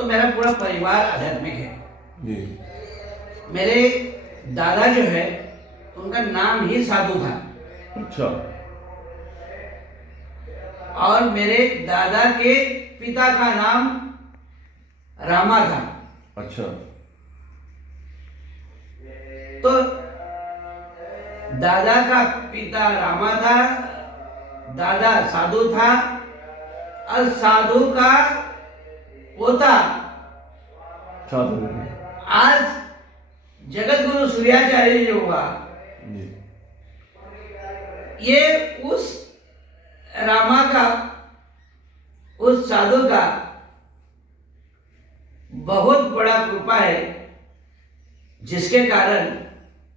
तो मेरा पूरा परिवार आध्यात्मिक है जी। मेरे दादा जो है उनका नाम ही साधु था अच्छा। और मेरे दादा के पिता का नाम रामा था। अच्छा। तो दादा का पिता रामा था, दादा साधु था और साधु का पोता साधु। आज जगत गुरु सूर्याचार्य जो हुआ, जी। ये उस रामा का, उस साधु का बहुत बड़ा कृपा है जिसके कारण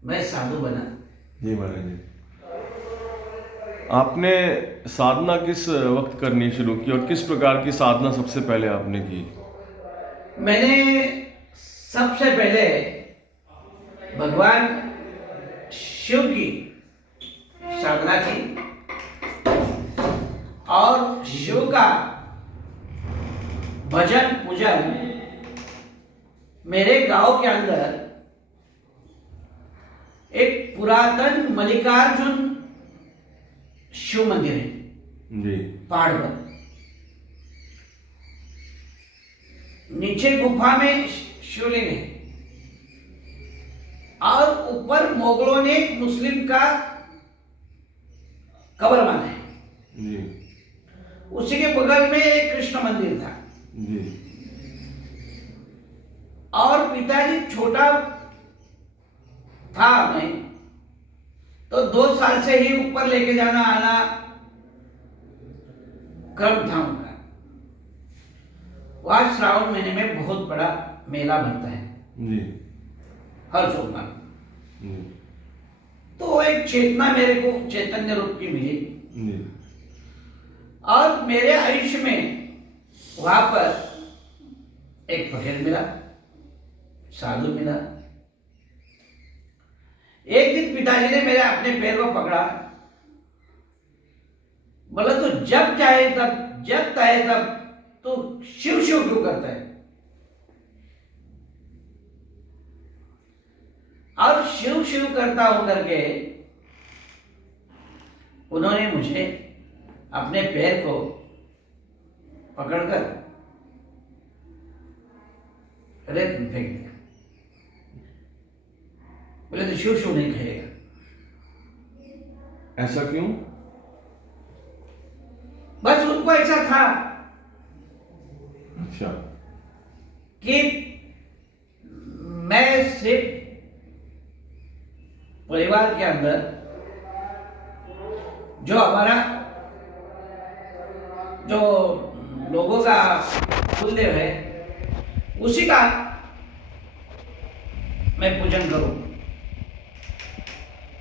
मैं साधु बना। जी महाराज जी। आपने साधना किस वक्त करनी शुरू की और किस प्रकार की साधना सबसे पहले आपने की? मैंने सबसे पहले भगवान शिव की साधना की और शिव का भजन पूजन मेरे गांव के अंदर एक पुरातन मल्लिकार्जुन शिव मंदिर है जी। पहाड़ पर। नीचे गुफा में शिवलिंग है और ऊपर मोगलों ने मुस्लिम का कब्र बना है। जी। उसी के बगल में एक कृष्ण मंदिर था। जी। और पिताजी छोटा था मैं तो 2 साल से ही ऊपर लेके जाना आना क्रम था उनका। वह श्रावण महीने में बहुत बड़ा मेला भरता है जी। हर सोमवार। जी। तो एक चेतना मेरे को चैतन्य रूप की मिली जी। और मेरे आयुष्य में वहां पर एक फकीर मिला, साधु मिला। एक दिन पिताजी ने मेरे अपने पैर को पकड़ा, बोला तो जब चाहे तब, जब चाहे तब तो शिव शिव क्यों करता है? और शिव शिव करता होकर के उन्होंने मुझे अपने पैर को पकड़कर रेत में फेंक दिया। बोले तो शिव शिव नहीं कहेगा। ऐसा क्यों? बस उनको ऐसा था अच्छा। कि मैं सिर्फ परिवार के अंदर जो हमारा जो लोगों का कुलदेव है उसी का मैं पूजन करूं।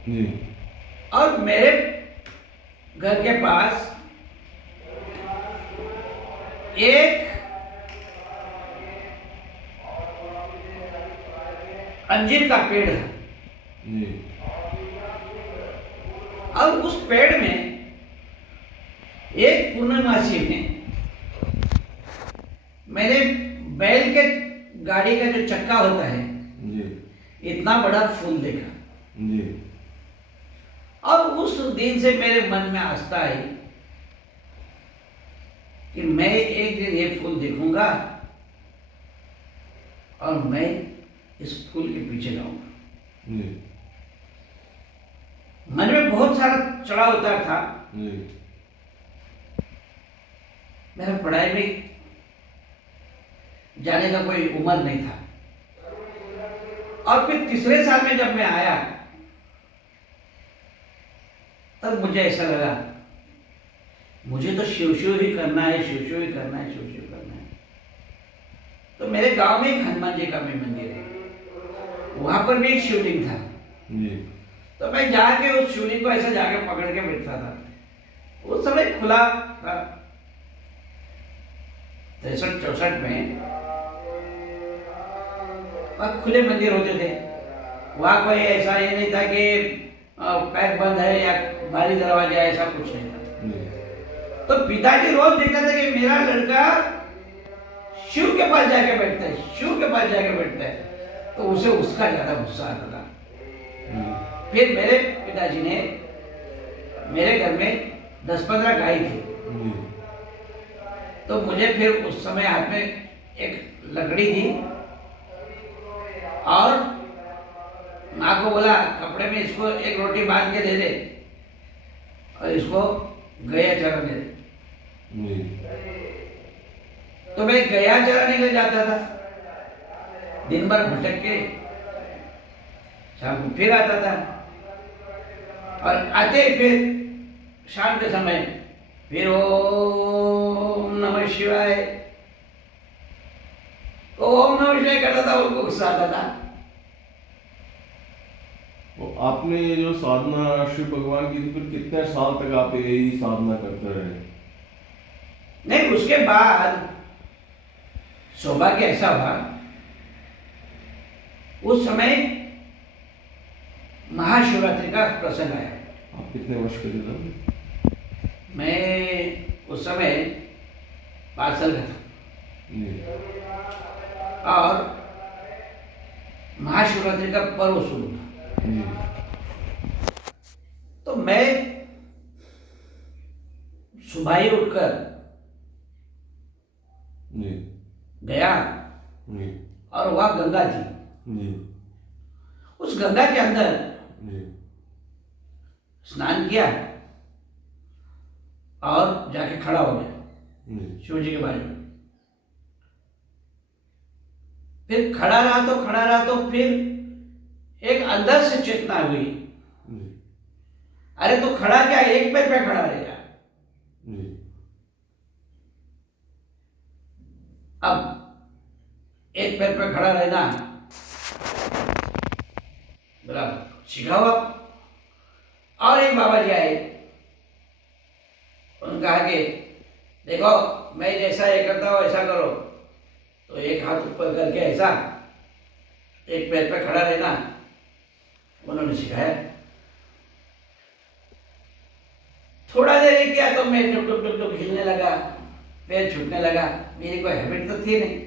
जी। और मेरे घर के पास एक अंजीर का पेड़ है जी। और उस पेड़ में एक पूर्णमासी में मैंने बैल के गाड़ी का जो चक्का होता है जी। इतना बड़ा फूल देखा। जी। और उस दिन से मेरे मन में आस्था आई कि मैं एक दिन ये फूल देखूंगा और मैं इस फूल के पीछे जाऊंगा। जी। मन में बहुत सारा चढ़ाव उतार था। जी। मेरा पढ़ाई में जाने का कोई उम्र नहीं था। और फिर तीसरे साल में जब मैं आया तब मुझे ऐसा लगा मुझे तो शिव शिव ही करना है, शिव शिव ही करना है, शिव शिव करना है। तो मेरे गांव में एक हनुमान जी का भी मंदिर है, वहां पर भी एक शिवलिंग था। जी। तो मैं जाके उस शिवलिंग को ऐसा जाके पकड़ के बैठता था। उस समय खुला था 63-64 में वहाँ खुले मंदिर होते थे। वहाँ कोई ऐसा ये नहीं था कि पैक बंद है या बारी दरवाजा, ऐसा कुछ नहीं था। तो पिताजी रोज देखा था कि मेरा लड़का शिव के पास जाके बैठता है, शिव के पास जाके बैठता है, तो उसे उसका ज्यादा गुस्सा आता था। फिर मेरे पिताजी ने, मेरे घर में 10-15 गाय थे, तो मुझे फिर उस समय हाथ में एक लकड़ी दी और माँ को बोला कपड़े में इसको एक रोटी बांध के दे दे और इसको गया चराने दे। तो मैं गया चराने के जाता था, दिन भर भटक के शाम को फिर आता था, और आते फिर शाम के समय फिर ओम नमः शिवाय, ओम नमः शिवाय करता था, उनको गुस्सा आता था। तो आपने ये जो साधना शिव भगवान की थी, फिर कितने साल तक आप यही साधना करते रहे? नहीं, उसके बाद सौभाग्य ऐसा हुआ, उस समय महाशिवरात्रि का प्रसंग आया। आप कितने वर्ष के थे तब? मैं उस समय 5 साल का जी। था और महाशिवरात्रि का पर्व शुरू था। जी। तो मैं सुबह ही उठकर जी। गया जी। और वहाँ गंगा थी। जी। उस गंगा के अंदर जी। स्नान किया और जाके खड़ा हो गया जी। शिव जी के बारे में। फिर खड़ा रहा तो फिर एक अंदर से चेतना हुई, जी। अरे तो खड़ा क्या, एक पैर पे खड़ा रहेगा। जी। अब एक पैर पे खड़ा रहना बोला सिखाओ आप। और एक बाबा जी आए, उन्होंने कहा कि देखो मैं जैसा ये करता हूँ ऐसा करो, तो एक हाथ ऊपर करके ऐसा एक पैर पे खड़ा रहना, उन्होंने सिखाया। थोड़ा देर ही किया तो मैं टुक टुक टुक टुक हिलने लगा, पैर छूटने लगा, मेरी कोई हैबिट तो थी नहीं।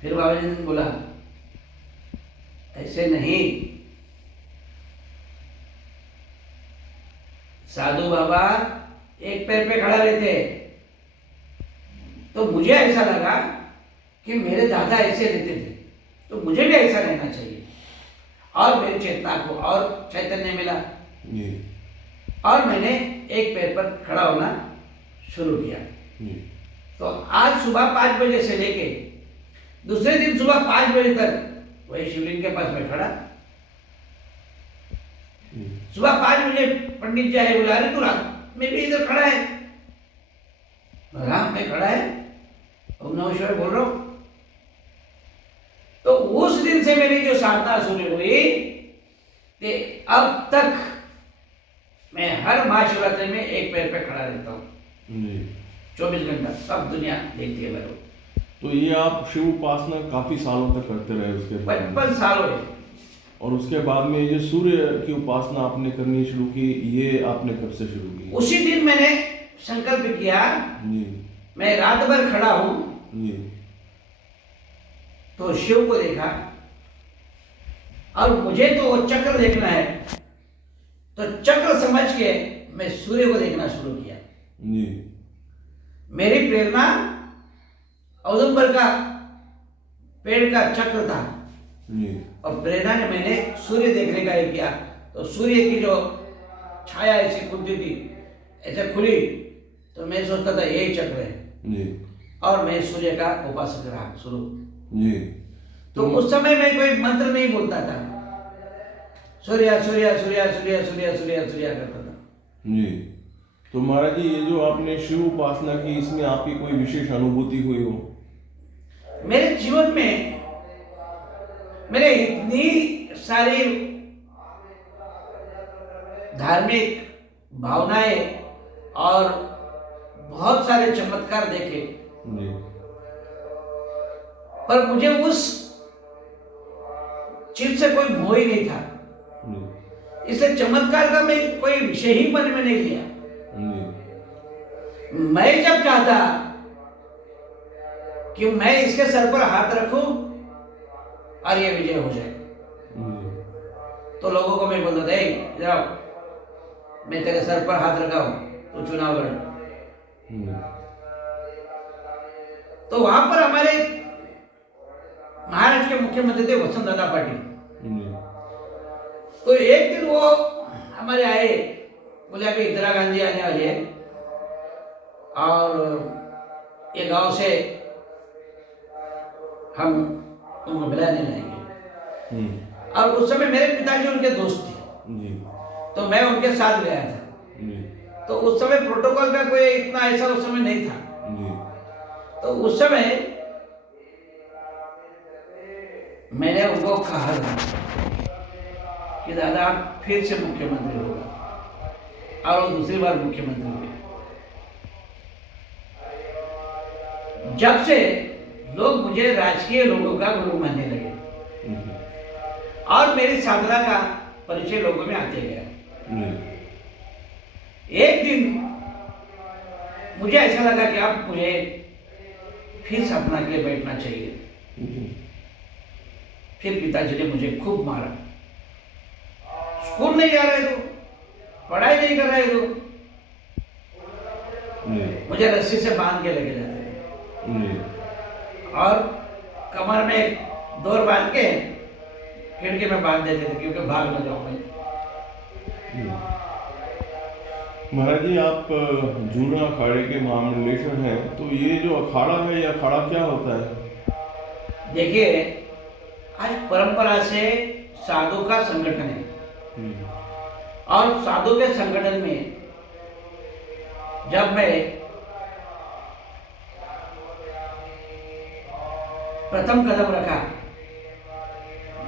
फिर बाबा जी ने बोला ऐसे नहीं, साधु बाबा एक पैर पे खड़ा रहते। तो मुझे ऐसा लगा कि मेरे दादा ऐसे रहते थे, तो मुझे भी ऐसा रहना चाहिए, और मेरी चेतना को और चैतन्य मिला। जी। और मैंने एक पैर पर खड़ा होना शुरू किया। जी। तो आज सुबह 5 बजे से लेके दूसरे दिन सुबह 5 बजे तक वही शिवलिंग के पास में खड़ा। जी। सुबह 5 बजे पंडित जी आए, बोला अरे तू रात में भी इधर खड़ा है? राम में खड़ा है, ओम नमः शिवाय बोल रहा हूं। तो उस दिन से मेरी जो साधना शुरू हुई, कि अब तक मैं हर महाशिवरात्रि में एक पैर पे खड़ा रहता हूँ। जी। 24 घंटा, सब दुनिया देखती है मेरे को। तो ये आप शिव उपासना काफी सालों तक करते रहे उसके बाद? 55 साल हुए। और उसके बाद में ये सूर्य की उपासना आपने करनी शुरू की, ये आपने कब से शुरू की? उसी दिन मैंने संकल्प किया, जी। मैं रात भर खड़ा हूं, जी। तो शिव को देखा और मुझे तो वो चक्र देखना है, तो चक्र समझ के मैं सूर्य को देखना शुरू किया। जी। मेरी प्रेरणा औदुंबर का पेड़ का चक्र था, जी। और प्रेरणा ने मैंने सूर्य देखने का ही किया। तो सूर्य की जो छाया ऐसी खुलती थी, ऐसे खुली, तो मैं सोचता था यही चक्र है, जी। और मैं सूर्य का उपासक रहा शुरू। जी। तो उस समय मैं कोई मंत्र नहीं बोलता था, सूर्य सूर्य सूर्य सूर्य सूर्य सूर्य सूर्य करता था। जी। तो महाराज जी, ये जो आपने शिव उपासना की, इसमें आपकी कोई विशेष अनुभूति हुई हो? मेरे जीवन में मैंने इतनी सारी धार्मिक भावनाएं और बहुत सारे चमत्कार देखे, जी। पर मुझे उस चीज से कोई मोह ही नहीं था। जी। इसलिए चमत्कार का मैं कोई विषय ही मन में नहीं लिया। जी। मैं जब चाहता कि मैं इसके सर पर हाथ रखूं और ये विजय हो जाए। तो लोगों को मैं बोलता था, इधर आओ, मैं तेरे सर पर हाथ रखा हूं, तो चुनाव लड़। तो वहां पर हमारे महाराष्ट्र के मुख्यमंत्री थे वसंतदादा पाटिल। तो एक दिन वो हमारे आए, बोले अभी इंदिरा गांधी आने वाली है और ये गांव से हम उनको मिलाने लाएंगे। और उस समय मेरे पिताजी उनके दोस्त थे, तो मैं उनके साथ गया था। तो उस समय प्रोटोकॉल का कोई इतना ऐसा उस समय नहीं था। तो उस समय मैंने उनको कहा कि दादा आप फिर से मुख्यमंत्री होगा, और वो दूसरी बार मुख्यमंत्री हुए। जब से लोग मुझे राजकीय लोगों का गुरु मानने लगे और मेरी साधना का परिचय लोगों में आते गया। एक दिन मुझे ऐसा लगा कि अब मुझे फिर साधना के लिए बैठना चाहिए। फिर पिताजी ने मुझे खूब मारा। स्कूल नहीं जा रहे तो, पढ़ाई नहीं कर रहे तो मुझे रस्सी से बांध के लेके जाते और कमर में डोर बांध के खिड़की में बांध देते थे, क्योंकि भाग न जाऊं मैं। महाराज जी, आप जूना अखाड़े के महामंडलेश्वर हैं, तो ये जो अखाड़ा है, ये अखाड़ा क्या होता है? देखिए, आज परंपरा से साधु का संगठन है और साधु के संगठन में जब मैं प्रथम कदम रखा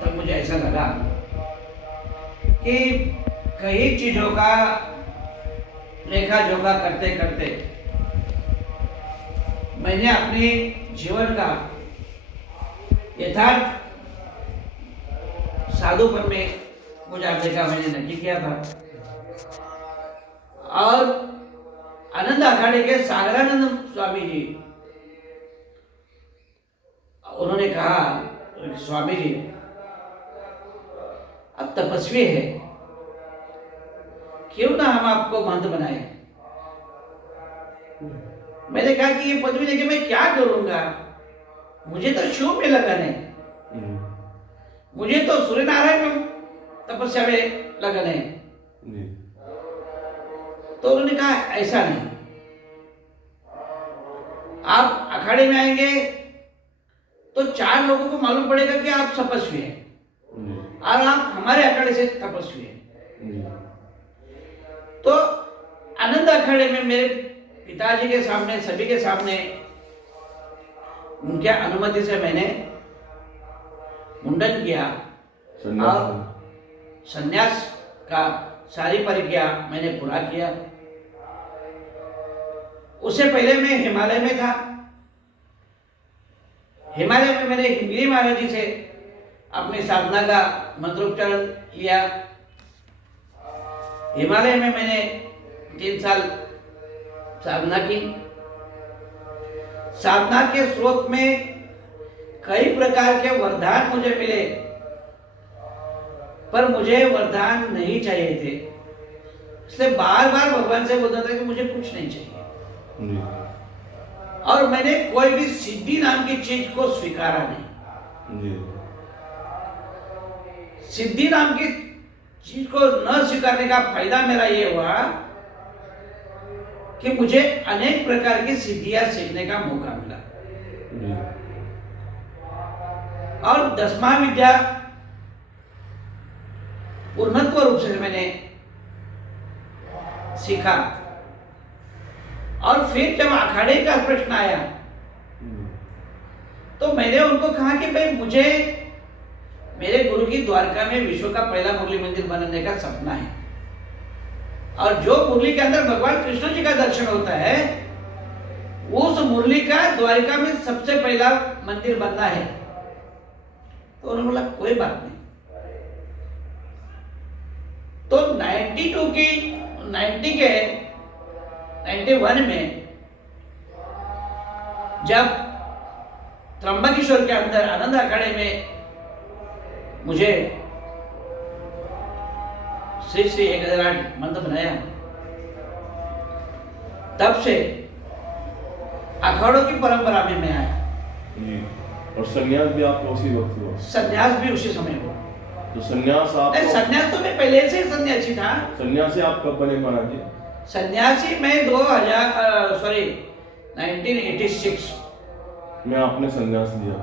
तब मुझे ऐसा लगा कि कई चीजों का लेखा जोखा करते करते मैंने अपने जीवन का यथार्थ साधुपन में गुजारने का मैंने नक्की किया था। और आनंद अखाड़े के सागरानंद स्वामी जी, उन्होंने कहा, स्वामी जी अब तपस्वी है, क्यों ना हम आपको महंत बनाए। मैंने कहा कि ये पदवी लेके मैं क्या करूंगा, मुझे तो शिव में लगन है, मुझे तो सूर्य नारायण में तपस्या में लगन है। तो उन्होंने कहा ऐसा नहीं, आप अखाड़े में आएंगे तो 4 लोगों को मालूम पड़ेगा कि आप तपस्वी हैं और आप हमारे अखाड़े से तपस्वी हैं। तो आनंद अखाड़े में मेरे पिताजी के सामने, सभी के सामने, उनके अनुमति से मैंने मुंडन किया और संन्यास का सारी प्रक्रिया मैंने पूरा किया। उससे पहले मैं हिमालय में था। हिमालय में मैंने हिमगिरी महाराज जी से अपनी साधना का मंत्रोच्चारण लिया। हिमालय में मैंने 3 साल साधना की। साधना के स्रोत में कई प्रकार के वरदान मुझे मिले, पर मुझे वरदान नहीं चाहिए थे, इसलिए बार बार भगवान से बोलता था कि मुझे कुछ नहीं चाहिए। और मैंने कोई भी सिद्धि नाम की चीज को स्वीकारा नहीं। सिद्धि नाम की चीज को न स्वीकारने का फायदा मेरा ये हुआ कि मुझे अनेक प्रकार की सिद्धियां सीखने का मौका मिला। और 10वां विद्या पूर्णत्व रूप से मैंने सीखा। और फिर जब अखाड़े का प्रश्न आया तो मैंने उनको कहा कि भाई मुझे मेरे गुरु की द्वारका में विश्व का पहला मुरली मंदिर बनाने का सपना है, और जो मुरली के अंदर भगवान कृष्ण जी का दर्शन होता है उस मुरली का द्वारका में सबसे पहला मंदिर बनना है। तो उन्होंने बोला कोई बात नहीं। तो 91 में जब त्र्यंबकेश्वर के अंदर आनंद अखाड़े में मुझे श्री श्री 1008 मंत्र बनाया, तब से अखाड़ों की परंपरा में मैं आया। जी। और संन्यास भी आपका उसी वक्त हुआ? संन्यास भी उसी समय हुआ। तो संन्यास आप? संन्यास तो मैं पहले से सन्यासी था। सन्यासी आप कब बने महाराज जी? सन्यासी मैं 1986 में आपने संन्यास लिया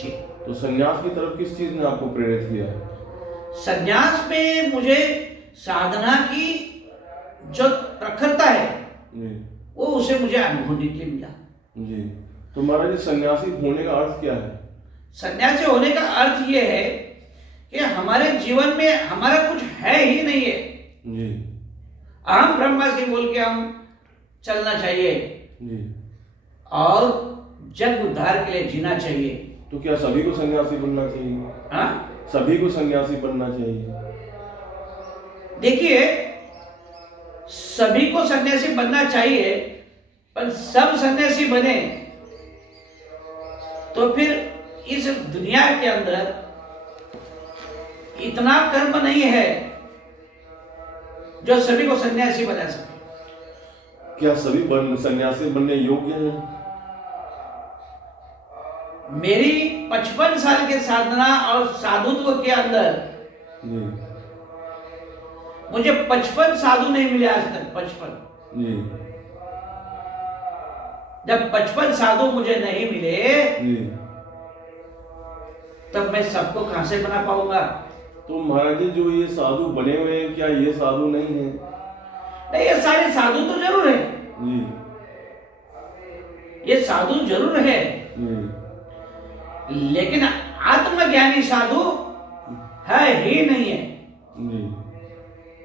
जी। तो संन्यास की तरफ किस चीज ने आपको प्रेरित किया? संन्यास में मुझे साधना की जो प्रखरता है जी। वो उसे मुझे अनुभव के लिए मिला। जी। तो महाराज जी सन्यासी होने का अर्थ क्या है? सन्यासी होने का अर्थ ये है कि हमारे जीवन में हमारा कुछ है ही नहीं है। जी। अहम ब्रह्मास्मि बोल के हम चलना चाहिए जी। और जग उद्धार के लिए जीना चाहिए। तो क्या सभी को सन्यासी बनना चाहिए? हाँ, सभी को सन्यासी बनना चाहिए? देखिए, सभी को सन्यासी बनना चाहिए, पर सब सन्यासी बने तो फिर इस दुनिया के अंदर इतना कर्म नहीं है जो सभी को सन्यासी बना सके। क्या सभी सन्यासी बनने योग्य हैं? मेरी 55 साल के साधना और साधुत्व के अंदर जी। मुझे 55 साधु नहीं मिले आज तक। 55 जी। जब 55 साधु मुझे नहीं मिले जी। तब मैं सबको कहां से बना पाऊंगा? तो महाराज जी जो ये साधु बने हुए हैं, क्या ये साधु नहीं है? नहीं, ये सारे साधु तो जरूर है। जी। ये साधु जरूर है, जी। लेकिन आत्मज्ञानी साधु है ही नहीं है। जी।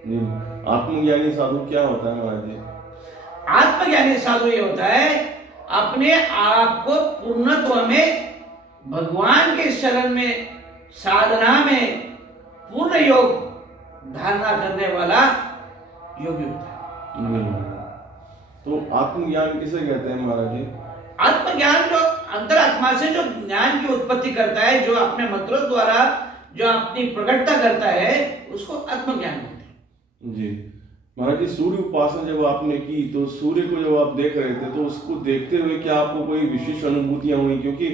जी। आत्मज्ञानी साधु क्या होता है महाराज जी? आत्मज्ञानी साधु ये होता है अपने आप को पूर्णत्व में भगवान के शरण में साधना में पूर्ण योग धारणा करने वाला योगी होता है। तो आत्मज्ञान किसे कहते हैं महाराज जी? आत्मज्ञान जो अंतरात्मा से जो ज्ञान की उत्पत्ति करता है, जो अपने मंत्रों द्वारा जो अपनी प्रकटता करता है, उसको आत्मज्ञान कहते हैं। जी महाराज जी, सूर्य उपासना जब आपने की तो सूर्य को जब आप देख रहे थे तो उसको देखते हुए क्या आपको कोई विशेष अनुभूतियां हुई? क्योंकि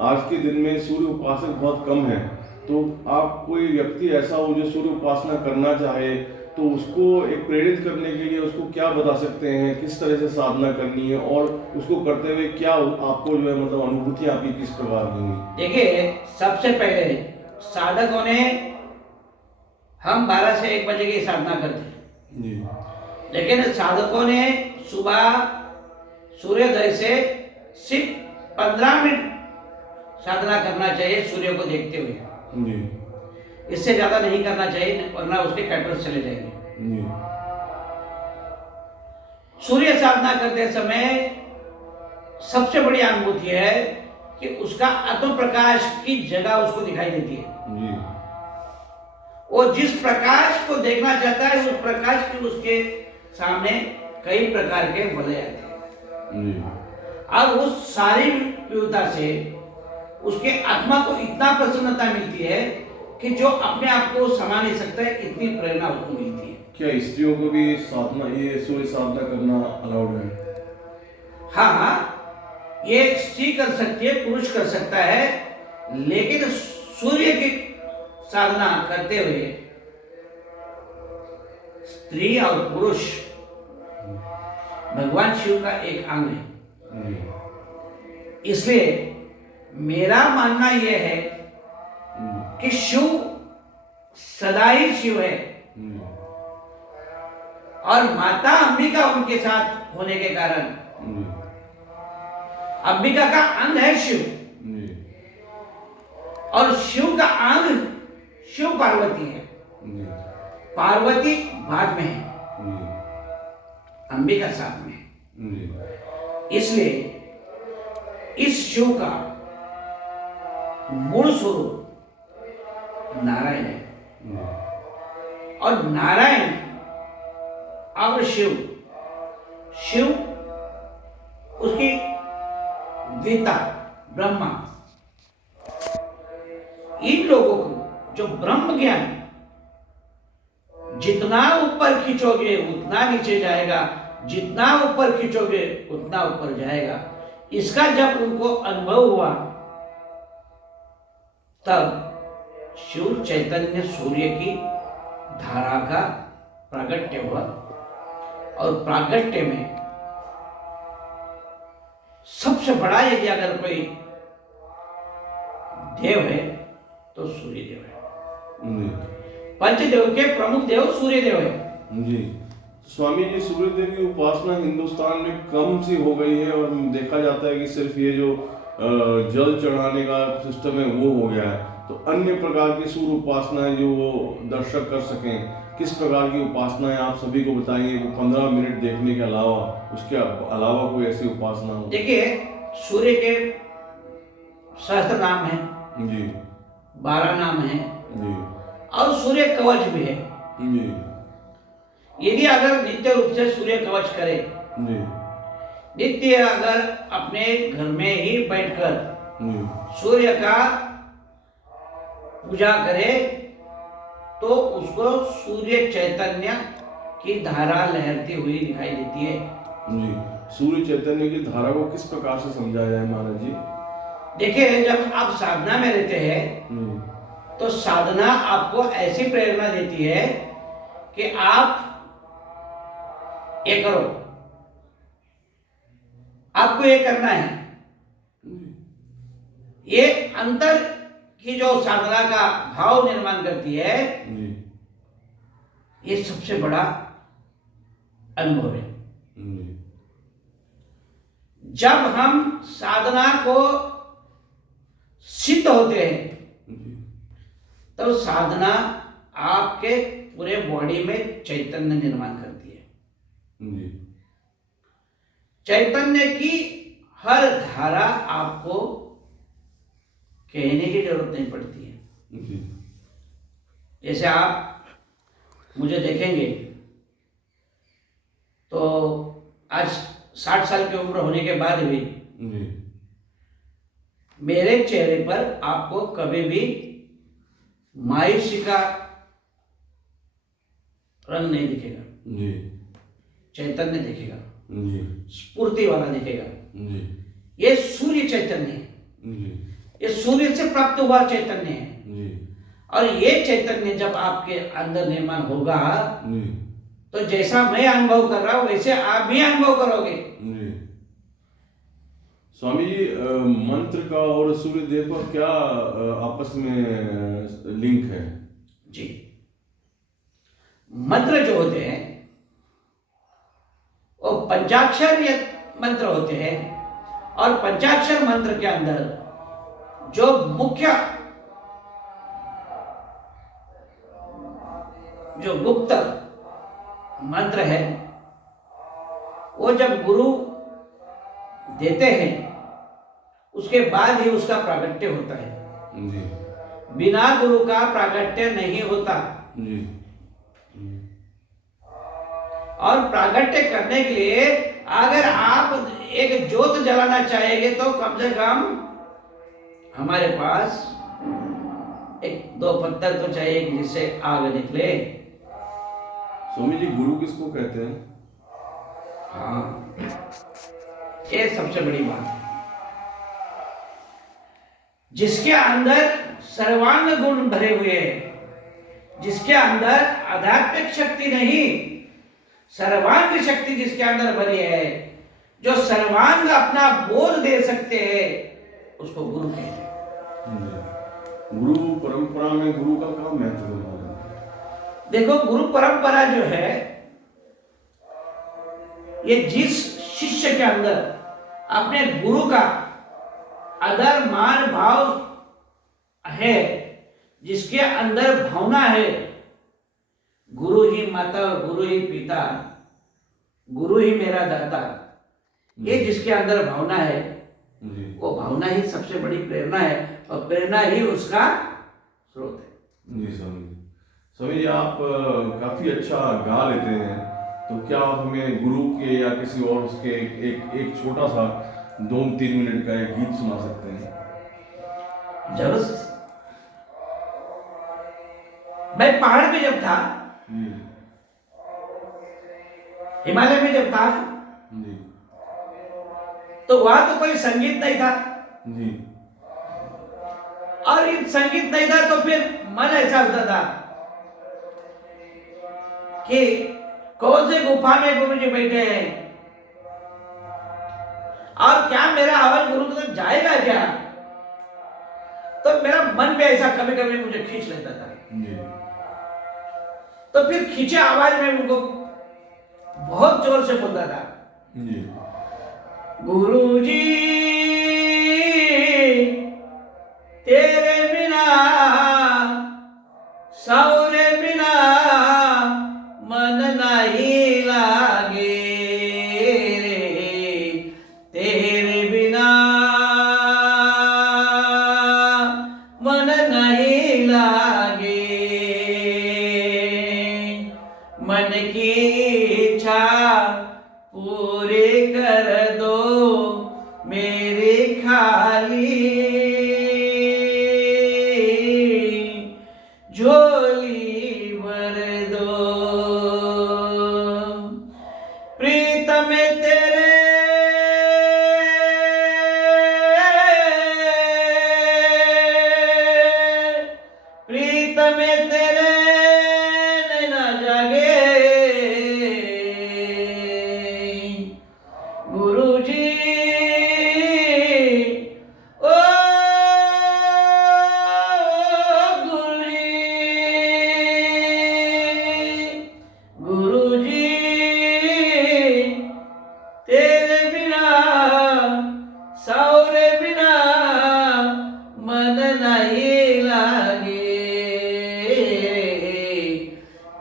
आज के दिन में सूर्य उपासक बहुत कम है, तो आप कोई व्यक्ति ऐसा हो जो सूर्य उपासना करना चाहे तो उसको एक प्रेरित करने के लिए उसको क्या बता सकते हैं, किस तरह से साधना करनी है और उसको करते हुए क्या आपको जो है मतलब अनुभूति आपकी किस प्रकार की हुई? देखिए, सबसे पहले साधकों ने हम 12 से 1 बजे की साधना करते हैं जी। लेकिन साधकों ने सुबह सूर्योदय से सिर्फ 15 मिनट साधना करना चाहिए सूर्य को देखते हुए। जी। इससे ज्यादा नहीं करना चाहिए, वरना उसके कैटर्स चले जाएंगे। जी। सूर्य साधना करते समय सबसे बड़ी अनुभूति है कि उसका आत्म प्रकाश की जगह उसको दिखाई देती है। जी। वो जिस प्रकाश को देखना चाहता है, उस प्रकाश के उसके सामने कई प्रकार के वलय आते हैं। जी। और उस सारी विविधता से उसके आत्मा को इतना प्रसन्नता मिलती है कि जो अपने आप को समा नहीं सकता है, इतनी प्रेरणा उसको मिलती है। क्या स्त्रियों को भी साधना, ये सूर्य साधना करना अलाउड है? हाँ हाँ, ये स्त्री कर सकती है, पुरुष कर सकता है, लेकिन सूर्य की साधना करते हुए स्त्री और पुरुष भगवान शिव का एक अंग है। इसलिए मेरा मानना यह है कि शिव सदा ही शिव है और माता अंबिका उनके साथ होने के कारण अंबिका का अंग है शिव और शिव का अंग शिव पार्वती है। पार्वती बाद में है, अंबिका साथ में है। इसलिए इस शिव का मूल स्वरूप नारायण है और नारायण और शिव, शिव उसकी द्विता ब्रह्मा इन लोगों को जो ब्रह्म ज्ञान जितना ऊपर खींचोगे उतना नीचे जाएगा, जितना ऊपर खींचोगे उतना ऊपर जाएगा, इसका जब उनको अनुभव हुआ तब शिव चैतन्य सूर्य की धारा का प्रागट्य हुआ। और प्रागट्य में सबसे बड़ा यदि अगर कोई देव है तो सूर्य देव है। पंचदेव के प्रमुख देव सूर्य देव है। जी स्वामी जी, सूर्य देव की उपासना हिंदुस्तान में कम सी हो गई है और देखा जाता है कि सिर्फ ये जो जल चढ़ाने का सिस्टम है वो हो गया है। तो अन्य प्रकार की सूर्य उपासना है जो वो दर्शक कर सकें, किस प्रकार की उपासना है आप सभी को बताएंगे? 15 मिनट देखने के अलावा उसके अलावा कोई ऐसी उपासना हो? देखिए, सूर्य के सहस्त्र नाम है जी, 12 नाम है जी, और सूर्य कवच भी है जी, यदि अगर नित्य रूप से सूर्य कवच करे, जी, नित्य अगर अपने घर में ही बैठकर जी, सूर्य का पूजा करे तो उसको सूर्य चैतन्य की धारा लहरती हुई दिखाई देती है। जी। सूर्य चैतन्य की धारा को किस प्रकार से समझाया जाए महाराज जी? देखिए, जब आप साधना में रहते हैं तो साधना आपको ऐसी प्रेरणा देती है कि आप ये करो, आपको ये करना है। ये अंतर की जो साधना का भाव निर्माण करती है, ये सबसे बड़ा अनुभव है। जब हम साधना को सिद्ध होते हैं तो साधना आपके पूरे बॉडी में चैतन्य निर्माण करती है। चैतन्य की हर धारा आपको कहने की जरूरत नहीं पड़ती है। जैसे आप मुझे देखेंगे तो आज 60 साल की उम्र होने के बाद भी मेरे चेहरे पर आपको कभी भी मायूसी का रंग नहीं दिखेगा, चैतन्य दिखेगा, स्फूर्ति वाला दिखेगा। ये सूर्य चैतन्य है, ये सूर्य से प्राप्त हुआ चैतन्य है। और ये चैतन्य जब आपके अंदर निर्माण होगा तो जैसा मैं अनुभव कर रहा हूं वैसे आप भी अनुभव करोगे। स्वामी जी, मंत्र का और सूर्य देव का क्या आपस में लिंक है? जी, मंत्र जो होते हैं वो पंचाक्षर मंत्र होते हैं और पंचाक्षर मंत्र के अंदर जो मुख्य जो गुप्त मंत्र है वो जब गुरु देते हैं उसके बाद ही उसका प्रागट्य होता है। जी। बिना गुरु का प्रागट्य नहीं होता। जी। और प्रागट्य करने के लिए अगर आप एक ज्योत जलाना चाहेंगे तो कम से कम हमारे पास 1-2 पत्थर तो चाहिए कि जिससे आग निकले। स्वामी जी, गुरु किसको कहते हैं? हाँ, ये सबसे बड़ी बात है। जिसके अंदर सर्वांग गुण भरे हुए हैं, जिसके अंदर आध्यात्मिक शक्ति नहीं सर्वांग शक्ति जिसके अंदर भरी है, जो सर्वांग अपना बोध दे सकते हैं, उसको गुरु कहते हैं। गुरु परंपरा में गुरु का क्या महत्व है? देखो, गुरु परंपरा जो है ये जिस शिष्य के अंदर अपने गुरु का आदर मान भाव है, जिसके अंदर भावना है गुरु ही माता, गुरु ही पिता, गुरु ही मेरा दाता, ये जिसके अंदर भावना है वो भावना ही सबसे बड़ी प्रेरणा है और प्रेरणा ही उसका स्रोत है। जी स्वामी जी। स्वामी जी, आप काफी अच्छा गा लेते हैं, तो क्या आप हमें गुरु के या किसी और उसके एक छोटा सा 2-3 मिनट का एक गीत सुना सकते हैं? जरूर। मैं पहाड़ पे जब था, जी हिमालय में जब था, जी तो वहां तो कोई संगीत नहीं था, जी और ये संगीत नहीं था तो फिर मन ऐसा होता था कि कौन से गुफा में गुरु जी बैठे हैं, और क्या मेरा आवाज गुरु तक जाएगा क्या। तो मेरा मन भी ऐसा कभी कभी मुझे खींच लेता था। जी तो फिर खींचे आवाज में उनको बहुत जोर से बोलता था, जी गुरु जी तेरे बिना, सौरे बिना मन नहीं लागे रे, तेरे बिना मन नहीं लागे, मन की इच्छा पूरी कर दो मेरी खाली झोली भर दो, प्रीतम तेरे प्रीतम तेरे नैना जागे गुरु जी, ओ गुरु जी तेरे बिना, सौरे बिना मन नहीं लागे,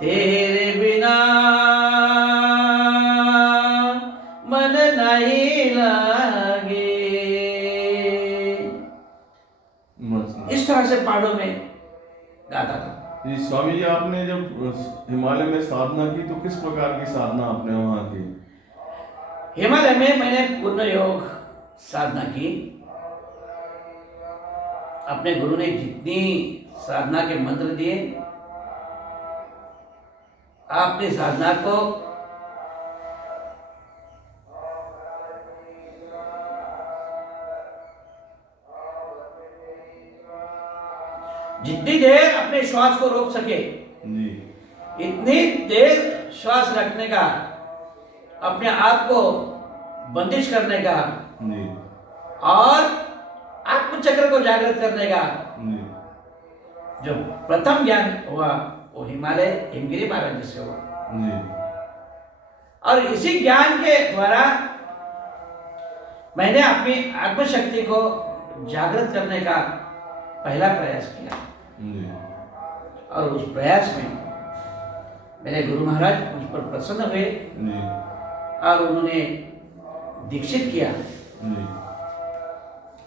तेरे बिना मन नहीं लागे। मस्त। इस तरह से पहाड़ों में गाता था। जी स्वामी जी, आपने जब हिमालय में साधना की तो किस प्रकार की साधना आपने वहाँ की? हिमालय में मैंने पूर्ण योग साधना की। अपने गुरु ने जितनी साधना के मंत्र दिए, आपने साधना को जितनी देर अपने श्वास को रोक सके जी इतनी देर श्वास रखने का, अपने आप को बंदिश करने का, जी और आत्मचक्र को जागृत करने का जी जो प्रथम ज्ञान हुआ वो हिमालय हिमगिरी महाराज जी से हुआ। जी और इसी ज्ञान के द्वारा मैंने अपनी आत्मशक्ति को जागृत करने का पहला प्रयास किया, जी और उस प्रयास में मेरे गुरु महाराज मुझ पर प्रसन्न हुए जी और उन्होंने दीक्षित किया जी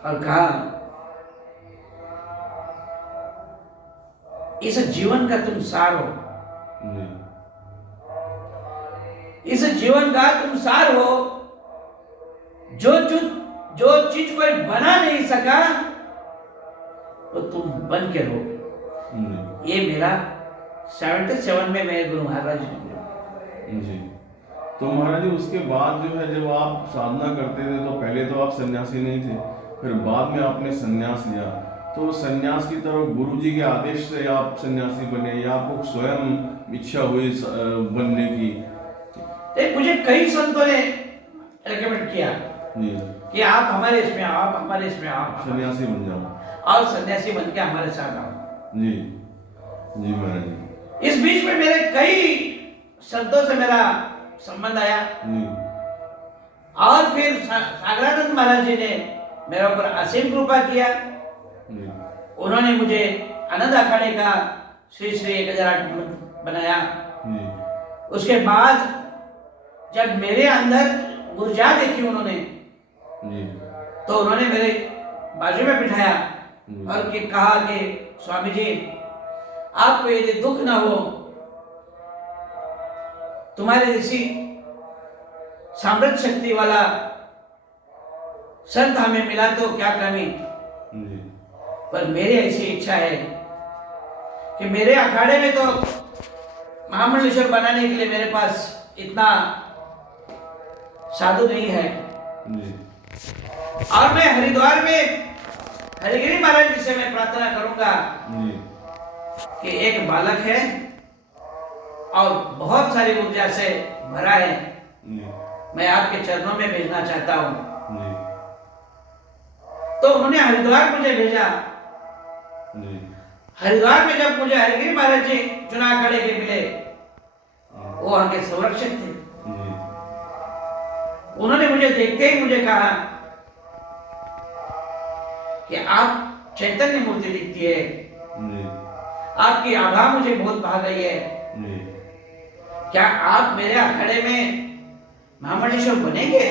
और कहा, इस जीवन का तुम सार हो, जी इस जीवन का तुम सार हो, जो चीज कोई बना नहीं सका वो तुम बन के रहो। जी ये मेरा 77 में मेरे गुरु महाराज जी ने बोला। जी। तो महाराज जी, उसके बाद जो है जब आप साधना करते थे तो पहले तो आप सन्यासी नहीं थे, फिर बाद में आपने सन्यास लिया, तो सन्यास की तरफ गुरु जी के आदेश से आप सन्यासी बने या आपको स्वयं इच्छा हुई बनने की? तो मुझे कई संतों ने रेकमेंड किया जी कि आप हमारे इसमें आओ, आप हमारे इसमें आओ, सन्यासी बन जाओ, और सन्यासी बन के हमारे साथ आओ। जी जी महाराज जी। इस बीच में मेरे कई संतों से मेरा संबंध आया, जी और फिर सागरानंद महाराज जी ने मेरे ऊपर असीम कृपा किया। जी उन्होंने मुझे आनंद अखाड़े का श्री श्री 1008 बनाया। जी उसके बाद जब मेरे अंदर ऊर्जा देखी उन्होंने, जी तो उन्होंने मेरे बाजू में बिठाया जी और कहा कि स्वामी जी, आपको यदि दुख ना हो, तुम्हारे जैसी सामर्थ्य शक्ति वाला संत हमें मिला तो क्या कमी, जी पर मेरी ऐसी इच्छा है कि मेरे अखाड़े में तो महामंडलेश्वर बनाने के लिए मेरे पास इतना साधु नहीं है, जी और मैं हरिद्वार में हरिगिरी महाराज जी से मैं प्रार्थना करूंगा जी कि एक बालक है और बहुत सारी ऊर्जा से भरा है, जी मैं आपके चरणों में भेजना चाहता हूं। जी तो उन्होंने हरिद्वार मुझे भेजा। जी हरिद्वार में जब मुझे हरिगिरी महाराज जी चुनाव खड़े के मिले, वो वहां के संरक्षक थे। जी उन्होंने मुझे देखते ही मुझे कहा कि आप चैतन्य मूर्ति दिखती है, जी आपकी आभा मुझे बहुत भा गई है, जी क्या आप मेरे अखाड़े में महामंडलेश्वर बनेंगे?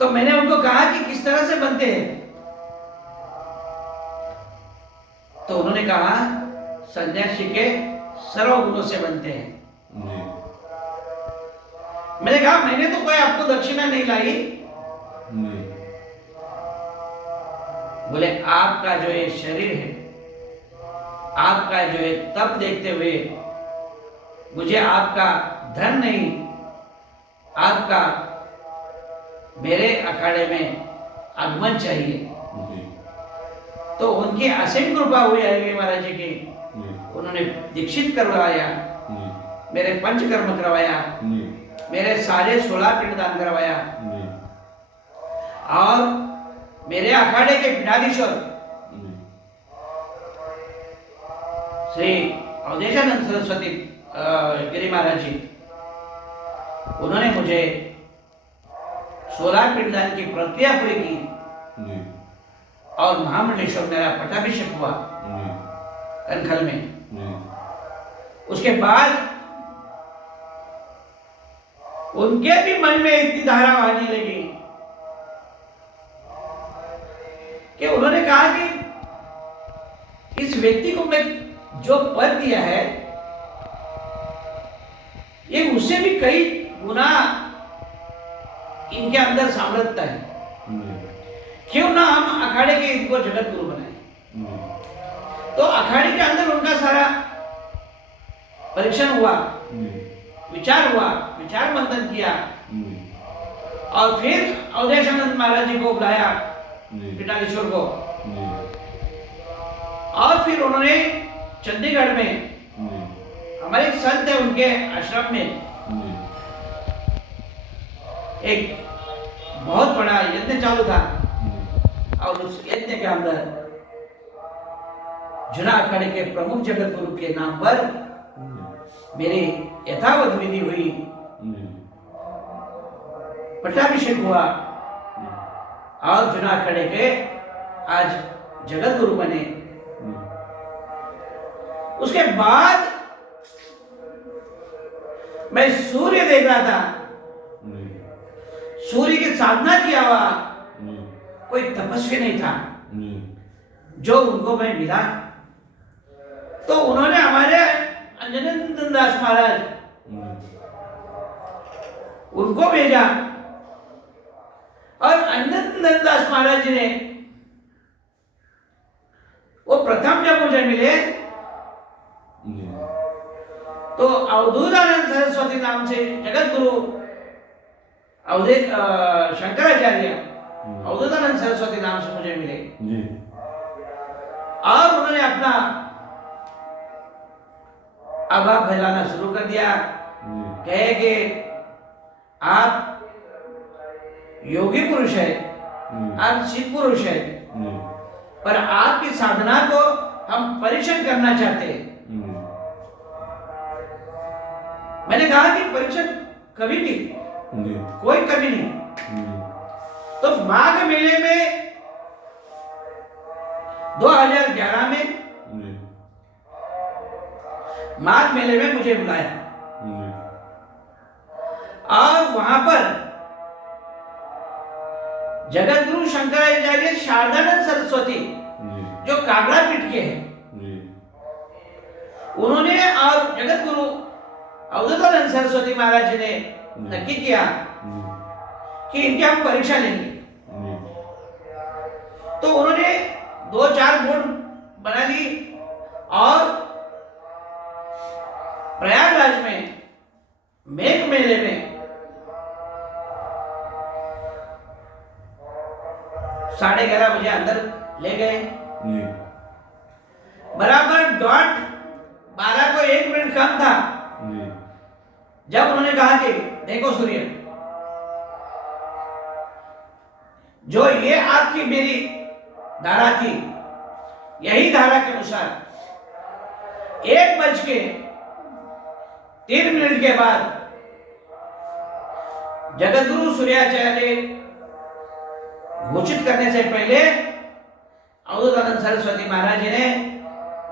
तो मैंने उनको कहा कि किस तरह से बनते हैं? तो उन्होंने कहा सन्यासी के सर्व गुणों से बनते हैं। जी मैंने कहा मैंने तो कोई आपको दक्षिणा नहीं लाई। जी बोले आपका जो ये शरीर है, आपका जो ये तप देखते हुए मुझे आपका धन नहीं, आपका मेरे अखाड़े में आगमन चाहिए। जी तो उनकी असीम कृपा हुई हरिगिरी महाराज जी की, जी उन्होंने दीक्षित करवाया, जी मेरे पंचकर्म करवाया, जी मेरे सारे 16 पिंडदान करवाया, जी और मेरे अखाड़े के पीठाधीश्वर श्री अवधेशानंद सरस्वती गिरी महाराज जी, उन्होंने मुझे 16 पिंडदान की प्रक्रिया पूरी की जी और महामंडलेश्वर मेरा पट्टाभिषेक हुआ कनखल में। जी उसके बाद उनके भी मन में इतनी धारा आने लगी कि उन्होंने कहा कि इस व्यक्ति को मैं जो पद दिया है, ये उससे भी कई गुना इनके अंदर सामर्थ्य है, क्यों ना हम अखाड़े के इनको जगत गुरु बनाए। तो अखाड़े के अंदर उनका सारा परीक्षण हुआ, विचार हुआ, विचार मंथन किया, और फिर अवधेशानंद महाराज जी को बुलाया, पीठाधीश्वर को, और फिर उन्होंने चंडीगढ़ में हमारे एक संत है, उनके आश्रम में एक बहुत बड़ा यज्ञ चालू था, और उस यज्ञ के अंदर जुना अखाड़े के प्रमुख जगत गुरु के नाम पर मेरी यथावत विधि हुई, पट्टाभिषेक हुआ, और जुना अखाड़े के आज जगत गुरु बने। उसके बाद मैं सूर्य देख रहा था, सूर्य की साधना किया हुआ कोई तपस्वी नहीं था जो उनको मैं मिला। तो उन्होंने हमारे अंजनेंद्र दास महाराज उनको भेजा, और अंजनेंद्र दास महाराज जी ने वो प्रथम जब मुझे मिले तो अवधूतानंद सरस्वती नाम से जगत गुरु शंकराचार्य अवधूतानंद सरस्वती नाम से मुझे मिले, और उन्होंने अपना आभा फैलाना शुरू कर दिया, कहे कि आप योगी पुरुष है, आप शिव पुरुष है, पर आपकी साधना को हम परीक्षण करना चाहते हैं। मैंने कहा कि परीक्षण कभी भी, कोई कभी नहीं। तो माघ मेले में 2011 में माघ मेले में मुझे बुलाया, और वहां पर जगत गुरु शंकराचार्य शारदानंद सरस्वती जो कागड़ा पीठ के हैं, उन्होंने और जगत गुरु अवधूतानंद सरस्वती महाराज जी ने नक्की किया कि इनकी हम परीक्षा लेंगे। तो उन्होंने 2-4 बोर्ड बना ली और प्रयागराज में मेघ मेले में 11:30 बजे अंदर ले गए। जी बराबर डॉट 12 को 1 मिनट कम था जी जब उन्होंने कहा कि देखो सूर्य, जो ये आपकी मेरी धारा थी, यही धारा के अनुसार 1:03 के बाद जगतगुरु सूर्याचार्य घोषित करने से पहले अवधूतानंद सरस्वती महाराज जी ने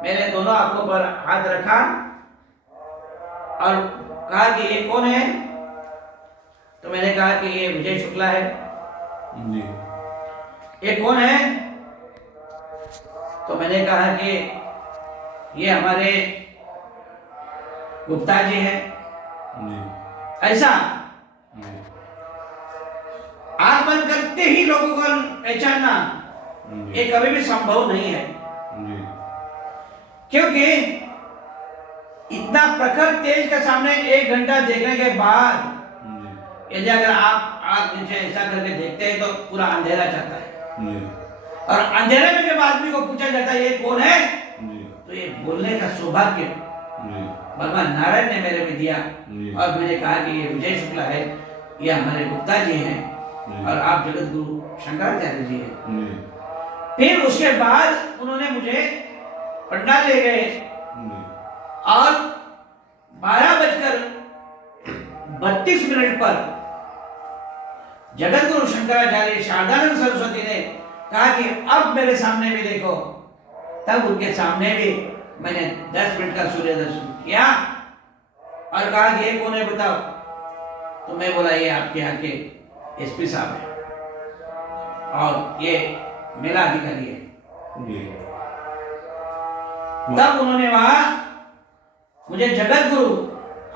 मेरे दोनों आंखों पर हाथ रखा और कहा कि ये कौन है? तो मैंने कहा कि ये विजय शुक्ला है। जी ये कौन है? तो मैंने कहा कि ये हमारे गुप्ता जी हैं। जी ऐसा जी आंख बंद करते ही लोगों को पहचानना ये कभी भी संभव नहीं है, जी क्योंकि इतना प्रखर तेज के सामने 1 घंटा देखने के बाद यदि अगर आप आंख नीचे ऐसा करके देखते हैं तो पूरा अंधेरा जाता है। जी और अंधेरे में जब आदमी को पूछा जाता है ये कौन है, जी तो ये बोलने का सौभाग्य जी भगवान नारायण ने मेरे में दिया। जी और मैंने कहा कि ये विजय शुक्ला है, ये हमारे गुप्ता जी हैं और आप जगत गुरु शंकराचार्य जी हैं। जी फिर उसके बाद उन्होंने मुझे पंडाल ले गए और 12:32 पर जगत गुरु शंकराचार्य शारदानंद सरस्वती ने कहा कि अब मेरे सामने भी देखो। तब उनके सामने भी मैंने 10 मिनट का सूर्य दर्शन किया और कहा कि ये कौन है बताओ? तो मैं बोला ये आपके यहाँ के एसपी साहब है और ये मेरा अधिकारी है। जी तब उन्होंने वहां मुझे जगत गुरु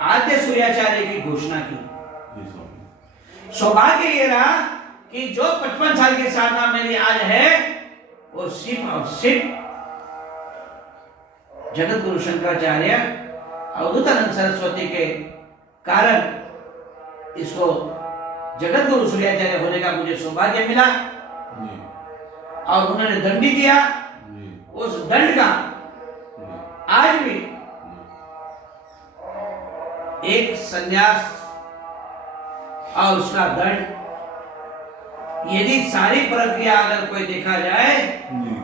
आद्य सूर्याचार्य की घोषणा की। जी स्वामी सौभाग्य ये रहा कि जो 55 साल की साधना मेरी आज है वो सिर्फ और सिर्फ जगत गुरु शंकराचार्य अवधूतानंद सरस्वती के कारण इसको जगत गुरु सूर्याचार्य होने का मुझे सौभाग्य मिला। जी और उन्होंने दंडी दिया। जी उस दंड का आज भी एक संन्यास और उसका दंड, यदि सारी प्रक्रिया अगर कोई देखा जाए जी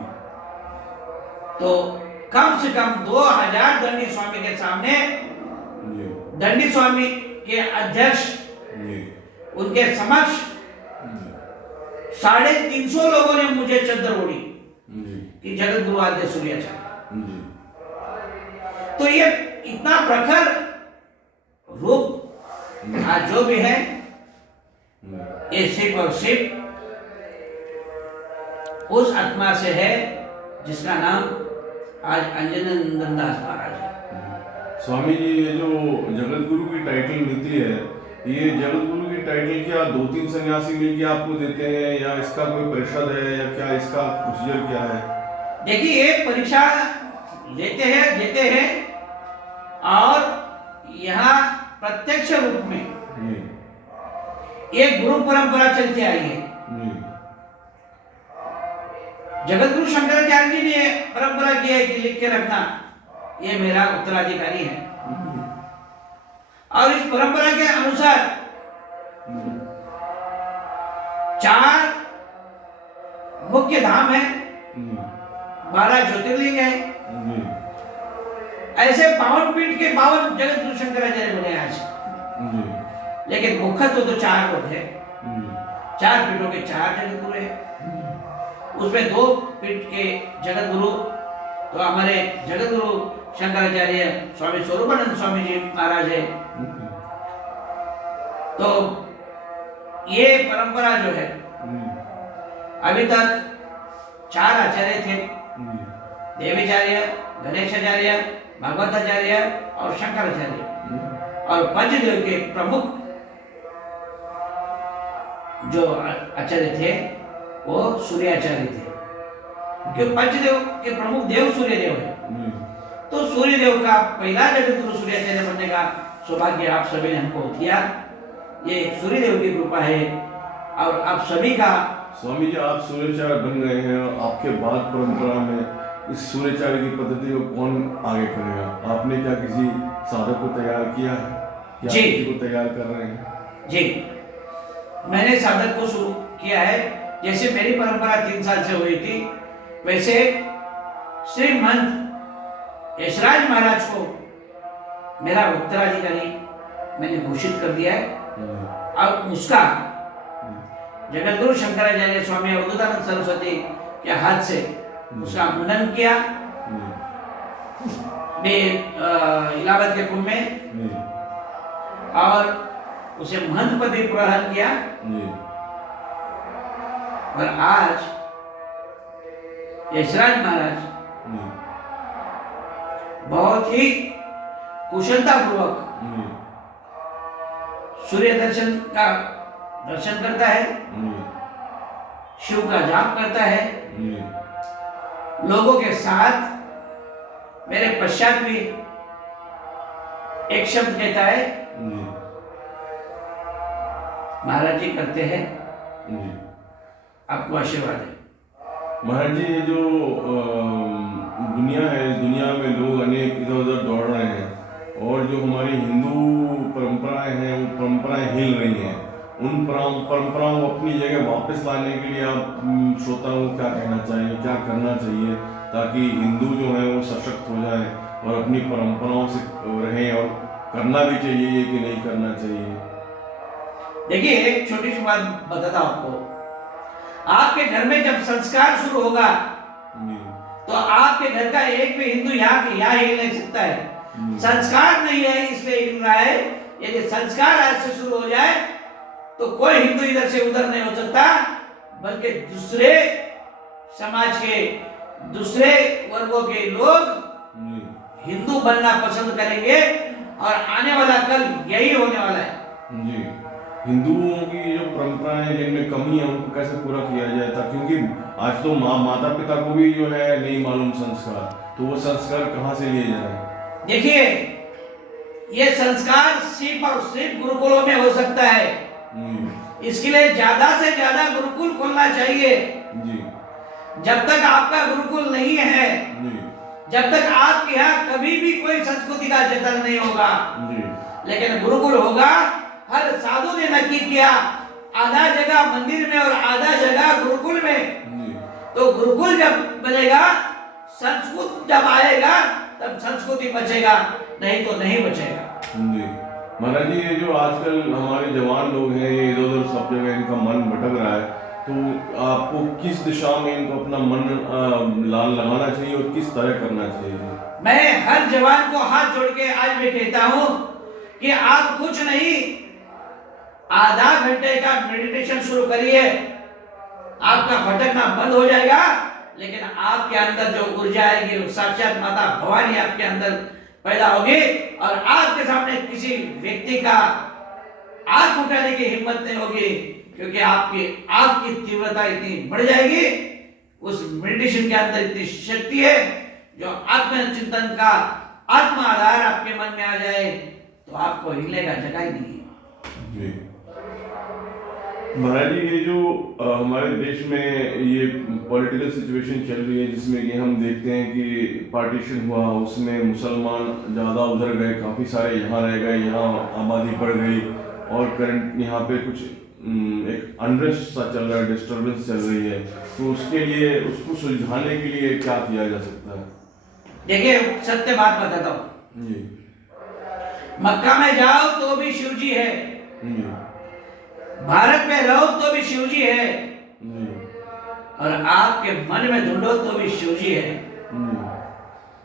तो कम से कम 2000 दंडी स्वामी के सामने जी दंडी स्वामी के अध्यक्ष जी उनके समक्ष 350 लोगों ने मुझे चद्दर ओढ़ी जी कि जगत गुरु आद्य सूर्याचार्य। जी तो ये इतना प्रखर रूप आज जो भी है ये सिर्फ और सिर्फ उस आत्मा से है जिसका नाम आज अंजनानंदन दास महाराज है। स्वामी जी, ये जो जगत गुरु की टाइटल मिलती है, ये जगत गुरु की टाइटल क्या 2-3 सन्यासी मिलके आपको देते हैं या इसका कोई परिषद है या क्या इसका प्रोसीजर क्या है? देखिए ये परीक्षा लेते हैं देते हैं और यहाँ प्रत्यक्ष रूप में जी एक गुरु परंपरा चलती आई है। जी जगत गुरु शंकराचार्य जी ने परंपरा की है कि लिख के रखना ये मेरा उत्तराधिकारी है और इस परंपरा के अनुसार 4 मुख्य धाम है, 12 ज्योतिर्लिंग है। ऐसे 52 पीठ के 52 जगत गुरु शंकराचार्य बने आज, लेकिन मुख्यत्व तो 4 लोग है। 4 पीठों के 4 जगत गुरु है। उसमें 2 पीठ के जगत गुरु तो हमारे जगत गुरु शंकराचार्य स्वामी स्वरूपानंद स्वामी जी महाराज है। तो ये परंपरा जो है अभी तक 4 आचार्य थे, देवीचार्य, गणेशाचार्य, भागवताचार्य और शंकराचार्य, और पंचदेव के प्रमुख जो आचार्य थे वो सूर्याचार्य थे। कि पंचदेव के प्रमुख देव सूर्यदेव है। जी तो सूर्यदेव का पहला जगत गुरु सूर्याचार्य बनने का सौभाग्य आप सभी ने हमको दिया। ये सूर्यदेव की कृपा है और आप सभी का। स्वामी जी, आप सूर्याचार्य बन गए हैं और आपके बाद परंपरा में इस सूर्याचार्य की पद्धति को कौन आगे करेगा? आपने क्या किसी साधक को तैयार किया है? क्या जी। किसी को तैयार कर रहे हैं? जी, मैंने साधक को शुरू किया है। जैसे मेरी परंपरा 3 साल से हुई थी, वैसे श्रीमंत यशराज महाराज को मेरा उत्तराधिकारी मैंने घोषित कर दिया है और उसका जगतगुरु शंकराचार्य स्वामी अवधूतानंद सरस्वती के हाथ से उसका मुंडन किया इलाहाबाद के कुंभ में और उसे महंत पद भी प्रदान किया। और आज यशराज महाराज बहुत ही कुशलता पूर्वक सूर्य दर्शन का दर्शन करता है, शिव का जाप करता है, लोगों के साथ मेरे पश्चात भी एक शब्द कहता है, महाराज जी करते हैं, आपको आशीर्वाद है। महाराज जी, ये जो दुनिया है, इस दुनिया में लोग अनेक इधर उधर दौड़ रहे हैं और जो हमारी हिंदू परंपराएं हैं वो परंपराएं हिल रही हैं। उन परंपराओं को अपनी जगह वापस लाने के लिए आप श्रोताओं को क्या कहना चाहिए, क्या करना चाहिए ताकि हिंदू जो है वो सशक्त हो जाए और अपनी परंपराओं से रहें? और करना भी चाहिए कि नहीं करना चाहिए? देखिए, एक छोटी सी बात बताता हूं आपको। आपके घर में जब संस्कार शुरू होगा तो आपके घर का एक भी हिंदू यहाँ हिल नहीं सकता है। संस्कार नहीं है इसलिए हिल रहा है। यदि संस्कार आज से शुरू हो जाए तो कोई हिंदू इधर से उधर नहीं हो सकता, बल्कि दूसरे समाज के दूसरे वर्गों के लोग हिंदू बनना पसंद करेंगे और आने वाला कल यही होने वाला है। जी, हिंदुओं की जो परंपराएं हैं जिनमें कमी है उनको कैसे पूरा किया जाए? क्योंकि आज तो माता पिता को भी जो है नहीं मालूम संस्कार, तो वो संस्कार कहाँ से लिए जाए? देखिए, ये संस्कार सिर्फ और सिर्फ गुरुकुलों में हो सकता है। इसके लिए ज्यादा से ज्यादा गुरुकुल खोलना चाहिए। जी। जब तक आपका गुरुकुल नहीं है, जब तक आपके यहाँ कभी भी कोई संस्कृति का जतन नहीं होगा। लेकिन गुरुकुल होगा, हर साधु ने नक्की किया आधा जगह मंदिर में और आधा जगह गुरुकुल में। तो गुरुकुल जब बनेगा, संस्कृत जब आएगा तब संस्कृति बचेगा, नहीं तो नहीं बचेगा। महाराज जी, ये जो आजकल हमारे जवान लोग हैं, ये इधर उधर सब जगह इनका मन भटक रहा है, तो आपको किस दिशा में इनको अपना मन लगाना चाहिए और किस तरह करना चाहिए? मैं हर जवान को हाथ जोड़ के आज भी कहता हूँ कि आप कुछ नहीं, आधा घंटे का मेडिटेशन शुरू करिए, आपका भटकना बंद हो जाएगा। लेकिन आपके अंदर जो ऊर्जा आएगी वो साक्षात माता भवानी आपके अंदर पैदा होगी और आपके सामने किसी व्यक्ति का आंख उठाने की हिम्मत नहीं होगी, क्योंकि आपकी तीव्रता इतनी बढ़ जाएगी। उस मेडिटेशन के अंदर इतनी शक्ति है, जो आत्मचिंतन का आत्म आधार आपके मन में आ जाए तो आपको हिलने का जगह ही नहीं है। महाराज जी, ये जो हमारे देश में ये पॉलिटिकल सिचुएशन चल रही है, जिसमें कि हम देखते हैं कि पार्टीशन हुआ, उसमें मुसलमान ज़्यादा उधर गए, काफ़ी सारे यहाँ रह गए, यहाँ आबादी बढ़ गई और करंट यहाँ पे कुछ एक अनरेस्ट सा चल रहा है, डिस्टर्बेंस चल रही है, तो उसके लिए उसको सुलझाने के लिए क्या किया जा सकता है? देखिए, सत्य बात बताता हूँ जी। मक्का में जाओ तो भी शिव जी है, भारत में रहो तो भी शिव जी है, और आपके मन में ढूंढो तो भी शिव जी है।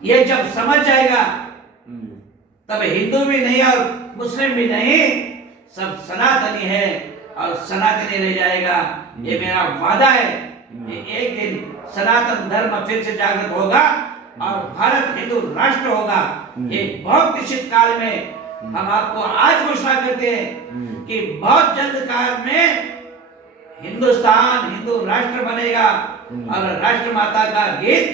ये जब समझ जाएगा तब हिंदू भी नहीं और मुस्लिम भी नहीं, सब सनातनी है और सनातनी रह जाएगा। ये मेरा वादा है कि एक दिन सनातन धर्म फिर से जागृत होगा और भारत हिंदू राष्ट्र होगा। ये बहुत निश्चित काल में हम आपको आज घोषणा करते हैं कि बहुत जल्द काल में हिंदुस्तान हिंदू राष्ट्र बनेगा और राष्ट्र माता का गीत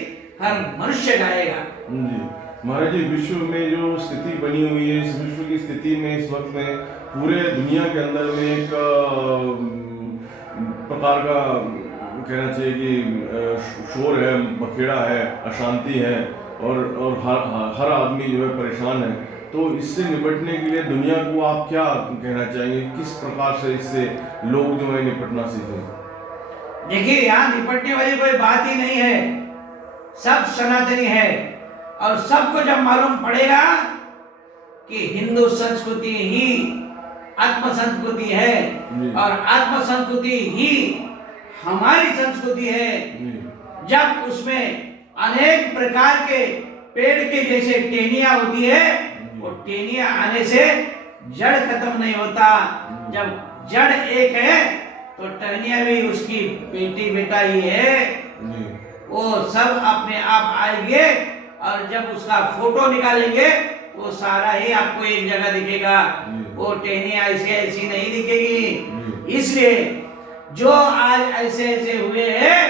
हर मनुष्य गाएगा। जी महाराज जी, विश्व में जो स्थिति बनी हुई है, इस विश्व की स्थिति में इस वक्त में पूरे दुनिया के अंदर में एक प्रकार का कहना चाहिए कि शोर है, बखेड़ा है, अशांति है और हर आदमी जो है परेशान है। तो इससे निपटने के लिए दुनिया को आप क्या कहना चाहेंगे, किस प्रकार से इससे लोग जो है निपटना सीखें? देखिए, यहाँ निपटने वाली कोई बात ही नहीं है, सब सनातनी है। और सबको जब मालूम पड़ेगा कि हिंदू संस्कृति ही आत्म संस्कृति है और आत्म संस्कृति ही हमारी संस्कृति है, जब उसमें अनेक प्रकार के पेड़ के जैसे टहनियां होती है, वो टहनियां आने से जड़ खत्म नहीं होता। जब जड़ एक है तो टहनियां भी उसकी बेटी बेटा ही है, वो सब अपने आप आएंगे। और जब उसका फोटो निकालेंगे वो सारा ही आपको एक जगह दिखेगा, वो टहनियां ऐसे ऐसी नहीं दिखेगी। इसलिए जो आज ऐसे ऐसे हुए हैं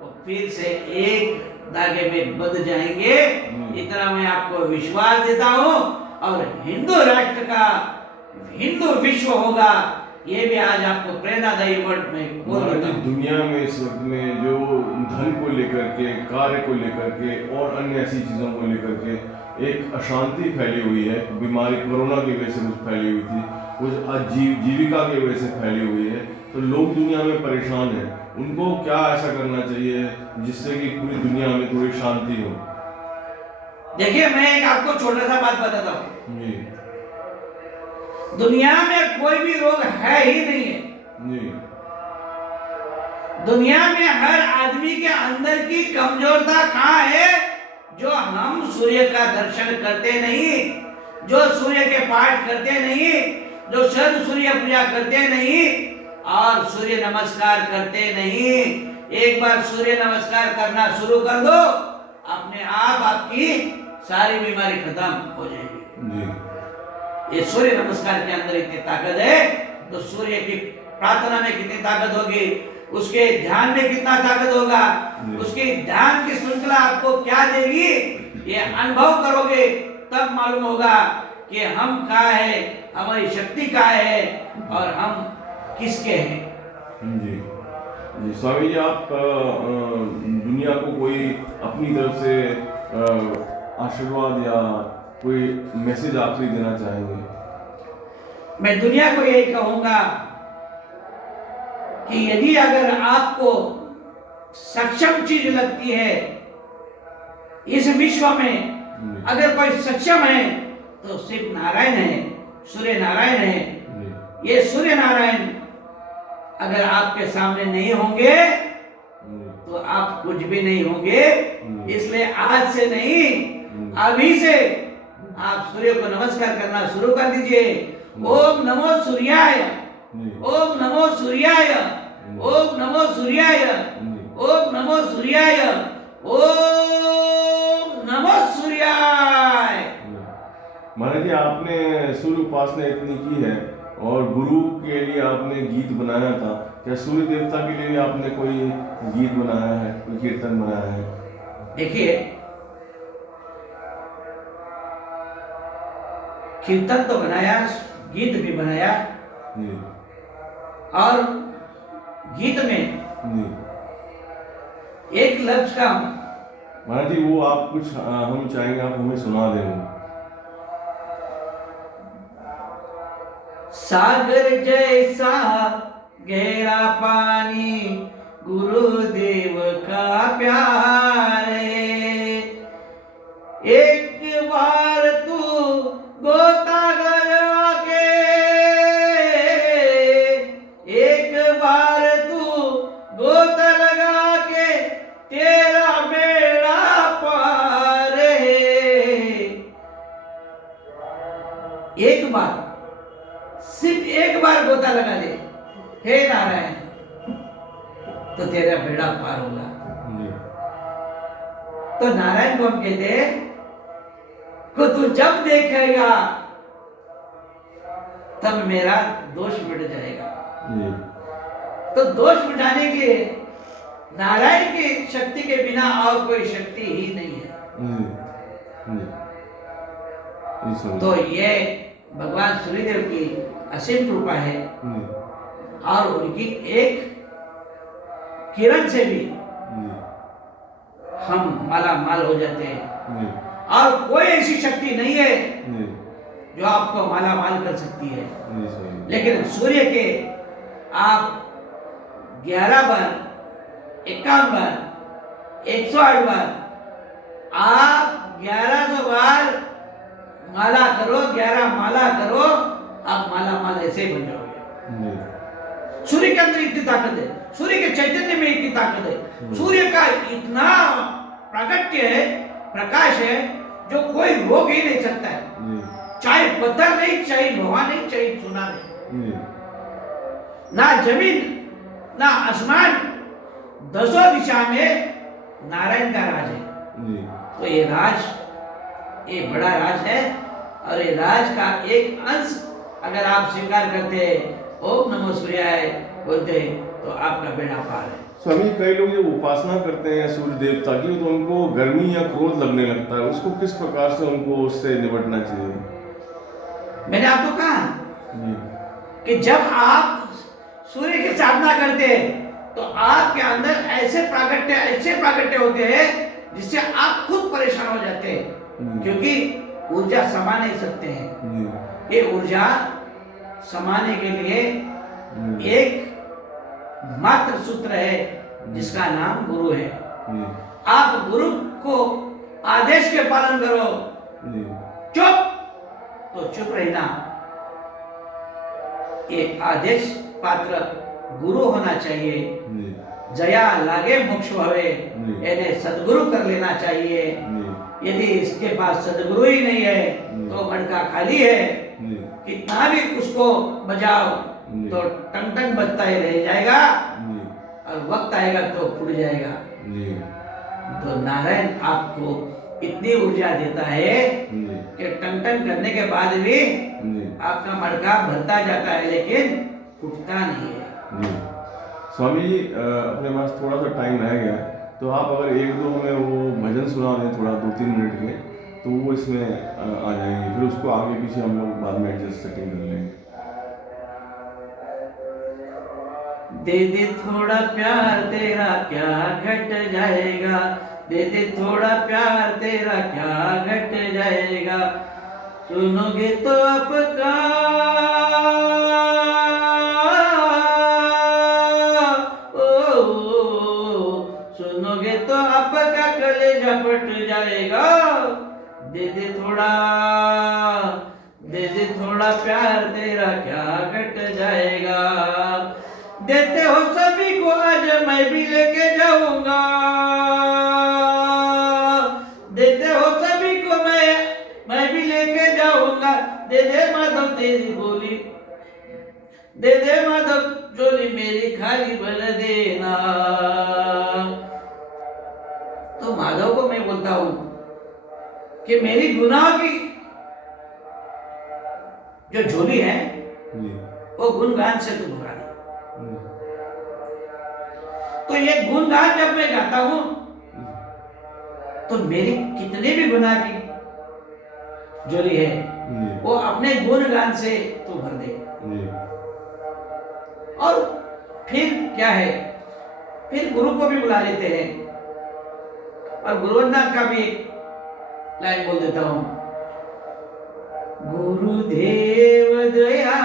वो फिर से एक धागे में बंध जाएंगे, इतना मैं आपको विश्वास देता हूँ। और हिंदू राष्ट्र का हिंदू विश्व होगा, ये भी आज आपको प्रेरणादायी वर्ड में बोल देता हूं। दुनिया में इस वक्त में जो धन को लेकर के, कार्य को लेकर के और अन्य ऐसी चीज़ों को लेकर के एक अशांति फैली हुई है। बीमारी कोरोना की वजह से कुछ फैली हुई थी, कुछ आजीविका की वजह से फैली हुई है। तो लोग दुनिया में परेशान हैं, उनको क्या ऐसा करना चाहिए जिससे कि पूरी दुनिया में थोड़ी शांति हो? देखिए, मैं एक आपको छोटा सा बात बताता हूँ। दुनिया में कोई भी रोग है ही नहीं है जी। दुनिया में हर आदमी के अंदर की कमजोरता कहाँ है? जो हम सूर्य का दर्शन करते नहीं, जो सूर्य के पाठ करते नहीं, जो सर्व सूर्य पूजा करते नहीं और सूर्य नमस्कार करते नहीं। एक बार सूर्य नमस्कार करना शुरू कर दो, अपने आप आपकी सारी बीमारी खत्म हो जाएगी। ये सूर्य नमस्कार के अंदर इतनी ताकत है, तो सूर्य की प्रार्थना में कितनी ताकत होगी, उसके ध्यान में कितना ताकत होगा, उसकी ध्यान की श्रृंखला आपको क्या देगी, ये अनुभव करोगे तब मालूम होगा कि हम कहाँ है, हमारी शक्ति कहाँ है और हम किसके हैं। जी जी स्वामी जी, आप दुनिया को कोई अपनी तरफ से आशीर्वाद या कोई मैसेज आखिरी देना चाहेंगे? मैं दुनिया को यही कहूंगा कि यदि अगर आपको सक्षम चीज लगती है इस विश्व में, अगर कोई सक्षम है तो सिर्फ नारायण है, सूर्य नारायण है। ये सूर्य नारायण अगर आपके सामने नहीं होंगे तो आप कुछ भी नहीं होंगे। इसलिए आज से नहीं, अभी से आप सूर्य को नमस्कार करना शुरू कर दीजिए। ओम नमो सूर्याय, ओम नमो सूर्याय, ओम नमो सूर्याय, ओम नमो सूर्याय, ओम नमो सूर्याय। महाराज जी, आपने सूर्य उपासना इतनी की है और गुरु के लिए आपने गीत बनाया था, क्या सूर्य देवता के लिए भी आपने कोई गीत बनाया है, कोई कीर्तन बनाया है? देखिए, कीर्तन तो बनाया, गीत भी बनाया। और गीत में एक लफ्ज का, महाराज जी वो आप कुछ हम चाहेंगे आप हमें सुना दें। सागर जैसा गहरा पानी गुरुदेव का प्यार है, एक बार तू गोता गया के, एक बार तू गोता लगा के तेरा बेड़ा पार है। एक बार, सिर्फ एक बार गोता लगा दे, हे नारायण, तो तेरा बेड़ा पार होगा। तो नारायण को हम कहते हैं को तू जब देखेगा तब मेरा दोष मिट जाएगा। तो दोष मिटाने के लिए नारायण की शक्ति के बिना और कोई शक्ति ही नहीं है। तो ये भगवान सूर्यदेव की असीम कृपा है और उनकी एक किरण से भी हम माला माल हो जाते हैं और कोई ऐसी शक्ति नहीं है जो आपको माला माल कर सकती है। लेकिन सूर्य के आप 11 बार, 51 बार, 108 बार, आप 1100 बार माला करो, 11 माला करो, आप माला माल ऐसे ही बन जाओगे। सूर्य के अंदर इतनी ताकत है, सूर्य के चैतन्य में इतनी ताकत है, सूर्य का इतना प्राकट्य है, प्रकाश है जो कोई रोक ही नहीं सकता है। चाहे पत्थर नहीं, चाहे लोहा नहीं, चाहे सोना नहीं, ना जमीन ना आसमान, दसों दिशा में नारायण का राज है। तो ये राज, ये बड़ा राज है और ये राज का एक अंश अगर आप स्वीकार करते हैं, ओम नमो सूर्याय बोलते हैं, तो आपका बेड़ा पार है। स्वामी, कई लोग जब उपासना करते हैं सूर्य देवता की तो उनको गर्मी या क्रोध लगने लगता है, उसको किस प्रकार से उनको उससे निपटना चाहिए? मैंने आपको कहा कि जब आप सूर्य की साधना करते हैं तो आपके अंदर ऐसे प्राकट्य होते हैं जिससे आप खुद परेशान हो जाते हैं, क्योंकि ऊर्जा समा नहीं सकते हैं। ये ऊर्जा समाने के लिए एक मात्र सूत्र है जिसका नाम गुरु है। आप गुरु को आदेश के पालन करो, चुप तो चुप रहना, ये आदेश पात्र गुरु होना चाहिए। जया लागे मोक्ष भावे, इन्हें सदगुरु कर लेना चाहिए। यदि इसके पास सदगुरु ही नहीं है तो मटका खाली है, कितना भी उसको बजाओ तो टंग टंग बजता ही रह जाएगा और वक्त आएगा तो फूट जाएगा। तो नारायण आपको इतनी ऊर्जा देता है कि टंग टंग करने के बाद भी आपका मटका भरता जाता है लेकिन फूटता नहीं है। स्वामी जी, अपने पास थोड़ा सा टाइम रह गया है, तो आप अगर एक दो हमें वो भजन सुना दें थोड़ा 2-3 मिनट के, तो वो इसमें आ जाएंगे, फिर उसको आगे पीछे हम लोग बाद में एडजस्ट सेटिंग कर लेंगे। दे दे थोड़ा प्यार तेरा क्या घट जाएगा, दे दे थोड़ा प्यार तेरा क्या घट जाएगा, सुनोगे तो आपका सुनोगे तो आपका कलेजा फट जाएगा। दे दे थोड़ा प्यार तेरा क्या घट जाएगा, देते हो सभी को आज मैं भी लेके जाऊंगा, देते हो सभी को मैं भी लेके जाऊंगा। दे दे माधव तेरी बोली, दे दे माधव झोली मेरी खाली भर देना। तो माधव को मैं बोलता हूं कि मेरी गुनाह की जो झोली है वो गुणगान से तू भरा दे। तो ये गुणगान जब मैं गाता हूं तो मेरी कितने भी गुनाह की झोली है वो अपने गुणगान से तू भर दे। और फिर क्या है, फिर गुरु को भी बुला लेते हैं और गुरुवंदना का भी एक लाइन बोल देता हूं। गुरुदेव दया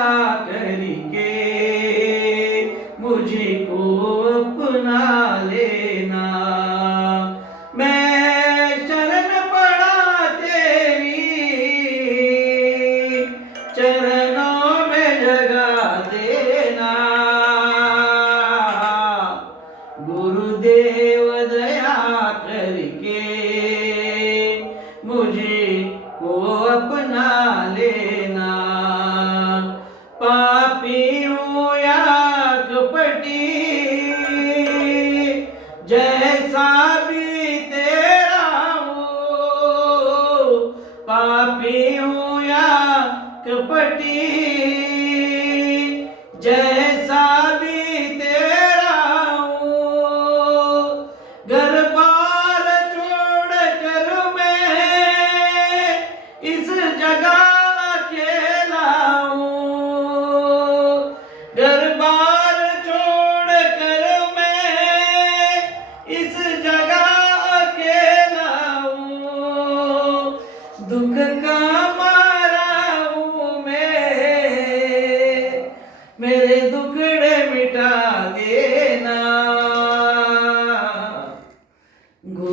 करके मुझे को अपना लेना, मैं शरण पड़ा तेरी चरणों में जगा देना। गुरुदेव दया करके मुझे को अपना लेना, पापी हूँ या कपटी जैसा भी तेरा हूँ, पापी हूँ या कपटी जैसा भी तेरा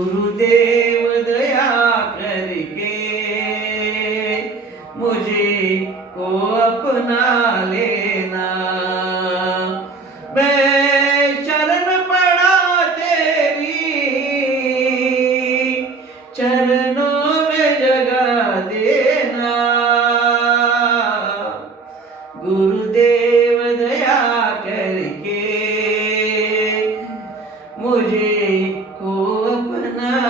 गुरुदेव दया करके मुझे को अपना लेना। मैं शरण पड़ा तेरी चरणों में जगा देना। गुरुदेव दया करके मुझे को अपना